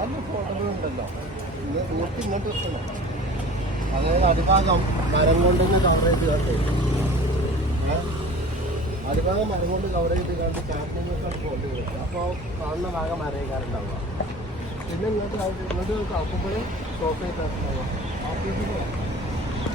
അന്ന് ഫോട്ടോകളുണ്ടല്ലോ നോക്കി ഇങ്ങോട്ട് വെക്കണം. അതായത് അടിഭാഗം മരം കൊണ്ടൊന്ന് കവർ ചെയ്ത് കണ്ടേ, അടിഭാഗം മരം കൊണ്ട് കവർ ചെയ്ത് കണ്ട് ക്യാപ്റ്റൻസാണ് ഫോട്ടോ കൊടുക്കുക. അപ്പോൾ കാണുന്ന ഭാഗം മരക്കാരുണ്ടാവുക. പിന്നെ ഇങ്ങോട്ട് നോക്കുമ്പോഴേ സോഫ ഉണ്ടാവുക.